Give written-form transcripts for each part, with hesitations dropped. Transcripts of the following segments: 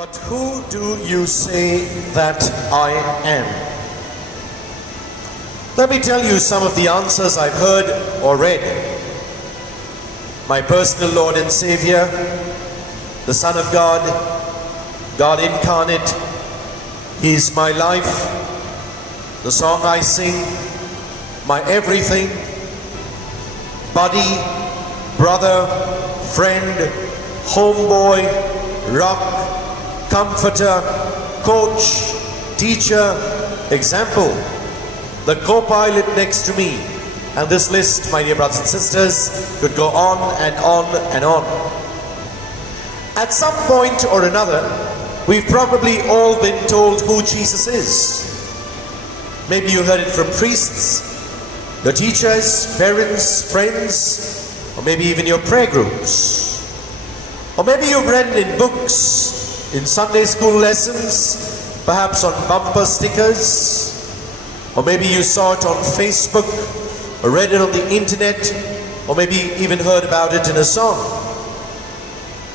But who do you say that I am? Let me tell you some of the answers I've heard or read. My personal Lord and Savior, the Son of God, God incarnate, He is my life, the song I sing, my everything, buddy, brother, friend, homeboy, rock, comforter, coach, teacher, example, the co-pilot next to me. And this list, my dear brothers and sisters, could go on and on and on. At some point or another, we've probably all been told who Jesus is. Maybe you heard it from priests, your teachers, parents, friends, or maybe even your prayer groups. Or maybe you've read it in books, in Sunday school lessons, perhaps on bumper stickers, or maybe you saw it on Facebook, or read it on the internet, or maybe even heard about it in a song.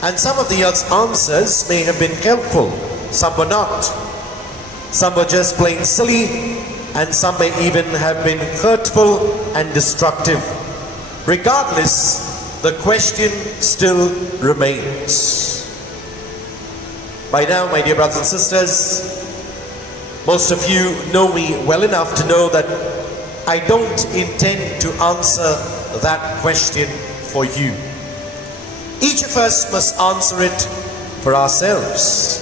And some of the answers may have been helpful, some were not. Some were just plain silly, and some may even have been hurtful and destructive. Regardless, the question still remains. By now, my dear brothers and sisters, most of you know me well enough to know that I don't intend to answer that question for you. Each of us must answer it for ourselves.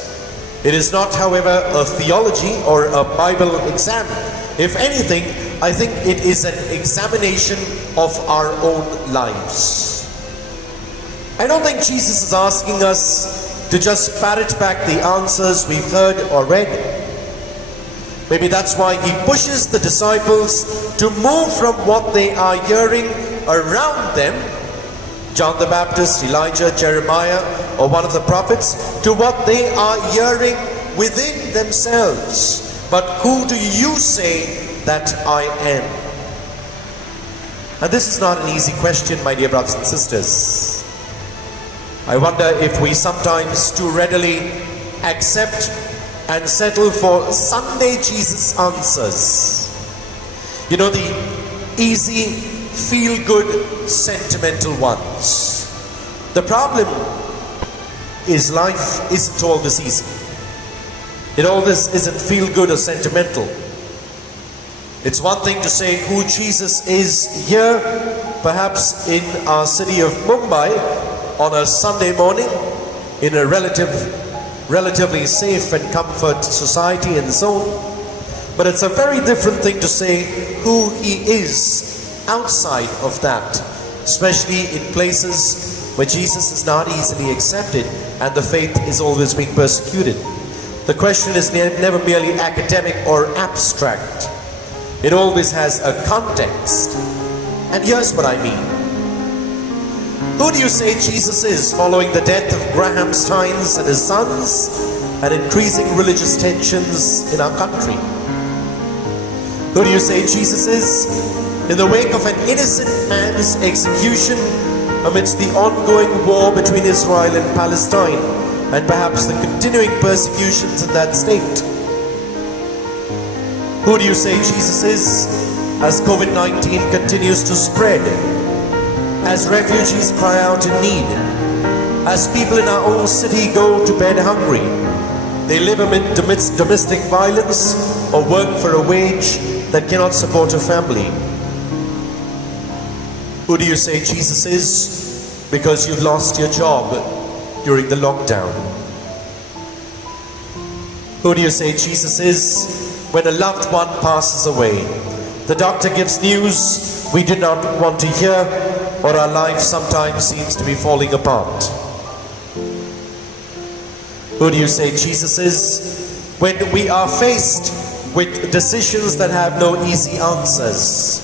It is not, however, a theology or a Bible exam. If anything, I think it is an examination of our own lives. I don't think Jesus is asking us to just parrot back the answers we've heard or read. Maybe that's why He pushes the disciples to move from what they are hearing around them, John the Baptist, Elijah, Jeremiah, or one of the prophets, to what they are hearing within themselves. But who do you say that I am? And this is not an easy question, my dear brothers and sisters. I wonder if we sometimes too readily accept and settle for Sunday Jesus answers. You know, the easy, feel-good, sentimental ones. The problem is life isn't always easy. It always isn't feel-good or sentimental. It's one thing to say who Jesus is here, perhaps in our city of Mumbai, on a Sunday morning, in a relatively safe and comfort society and so on. But it's a very different thing to say who He is outside of that, especially in places where Jesus is not easily accepted and the faith is always being persecuted. The question is never merely academic or abstract. It always has a context. And here's what I mean. Who do you say Jesus is following the death of Graham Steins and his sons and increasing religious tensions in our country? Who do you say Jesus is in the wake of an innocent man's execution amidst the ongoing war between Israel and Palestine and perhaps the continuing persecutions in that state? Who do you say Jesus is as COVID-19 continues to spread? As refugees cry out in need, as people in our own city go to bed hungry, they live amidst domestic violence or work for a wage that cannot support a family. Who do you say Jesus is because you lost your job during the lockdown? Who do you say Jesus is when a loved one passes away? The doctor gives news we did not want to hear, or our life sometimes seems to be falling apart. Who do you say Jesus is when we are faced with decisions that have no easy answers?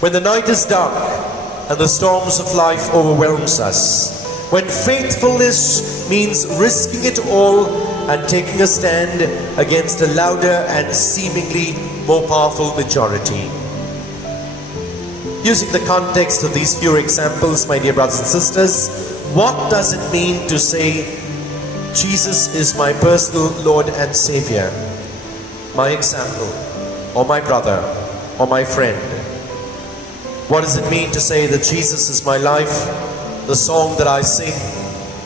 When the night is dark and the storms of life overwhelms us? When faithfulness means risking it all and taking a stand against a louder and seemingly more powerful majority? Using the context of these few examples, my dear brothers and sisters, what does it mean to say Jesus is my personal Lord and Savior, my example, or my brother, or my friend? What does it mean to say that Jesus is my life, the song that I sing,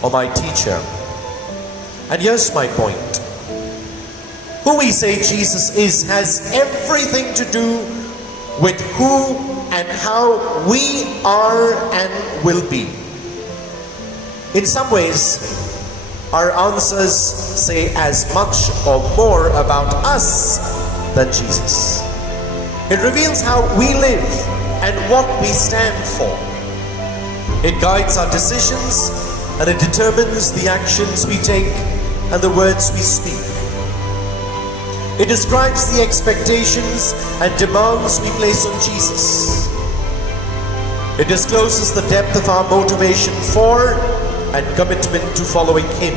or my teacher? And here's my point. Who we say Jesus is has everything to do with who and how we are and will be. In some ways, our answers say as much or more about us than Jesus. It reveals how we live and what we stand for. It guides our decisions and it determines the actions we take and the words we speak. It describes the expectations and demands we place on Jesus. It discloses the depth of our motivation for and commitment to following Him.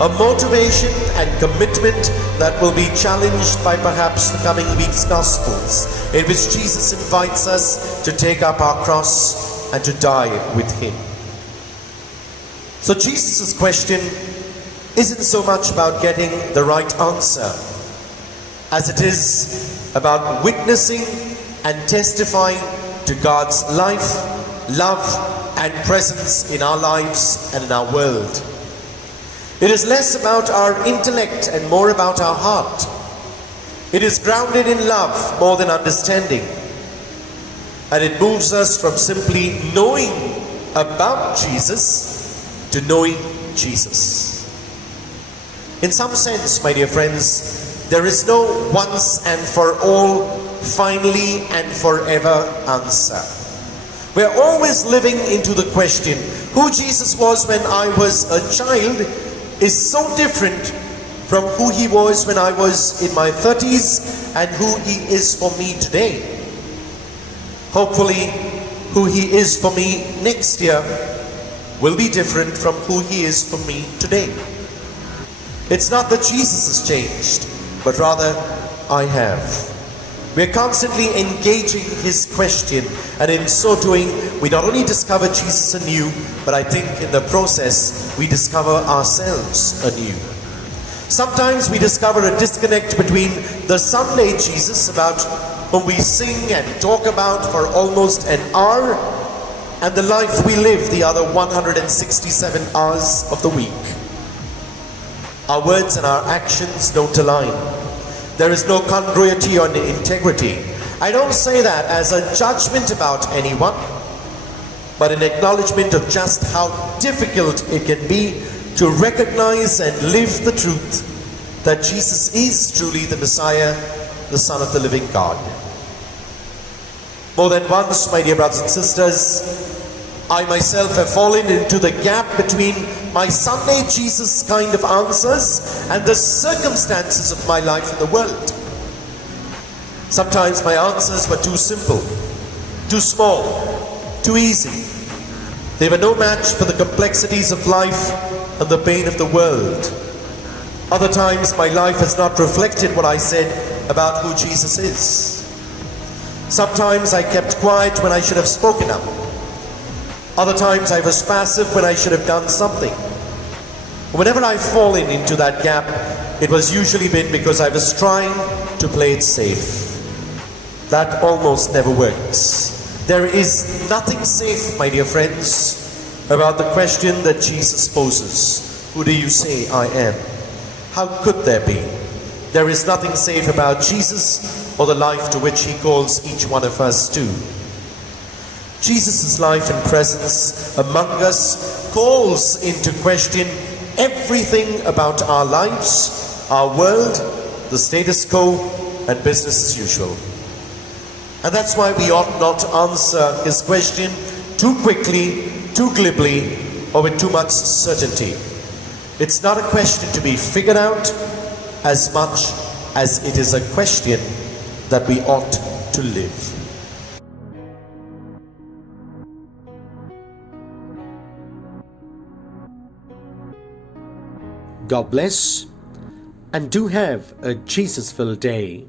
A motivation and commitment that will be challenged by perhaps the coming week's Gospels, in which Jesus invites us to take up our cross and to die with Him. So Jesus' question isn't so much about getting the right answer as it is about witnessing and testifying to God's life, love, and presence in our lives and in our world. It is less about our intellect and more about our heart. It is grounded in love more than understanding. And it moves us from simply knowing about Jesus to knowing Jesus. In some sense, my dear friends, there is no once and for all, finally and forever answer. We're always living into the question, who Jesus was when I was a child is so different from who He was when I was in my 30s and who He is for me today. Hopefully, who He is for me next year will be different from who He is for me today. It's not that Jesus has changed, but rather I have. We're constantly engaging His question, and in so doing, we not only discover Jesus anew, but I think in the process, we discover ourselves anew. Sometimes we discover a disconnect between the Sunday Jesus, about whom we sing and talk about for almost an hour, and the life we live the other 167 hours of the week. Our words and our actions don't align. There is no congruity or integrity. I don't say that as a judgment about anyone, but an acknowledgement of just how difficult it can be to recognize and live the truth that Jesus is truly the Messiah, the Son of the living God. More than once, my dear brothers and sisters, I myself have fallen into the gap between my Sunday Jesus kind of answers and the circumstances of my life in the world. Sometimes my answers were too simple, too small, too easy. They were no match for the complexities of life and the pain of the world. Other times my life has not reflected what I said about who Jesus is. Sometimes I kept quiet when I should have spoken up. Other times I was passive when I should have done something. Whenever I've fallen into that gap, it was usually been because I was trying to play it safe. That almost never works. There is nothing safe, my dear friends, about the question that Jesus poses. Who do you say I am? How could there be? There is nothing safe about Jesus or the life to which He calls each one of us to. Jesus' life and presence among us calls into question everything about our lives, our world, the status quo, and business as usual. And that's why we ought not answer His question too quickly, too glibly, or with too much certainty. It's not a question to be figured out as much as it is a question that we ought to live. God bless, and do have a Jesus-filled day.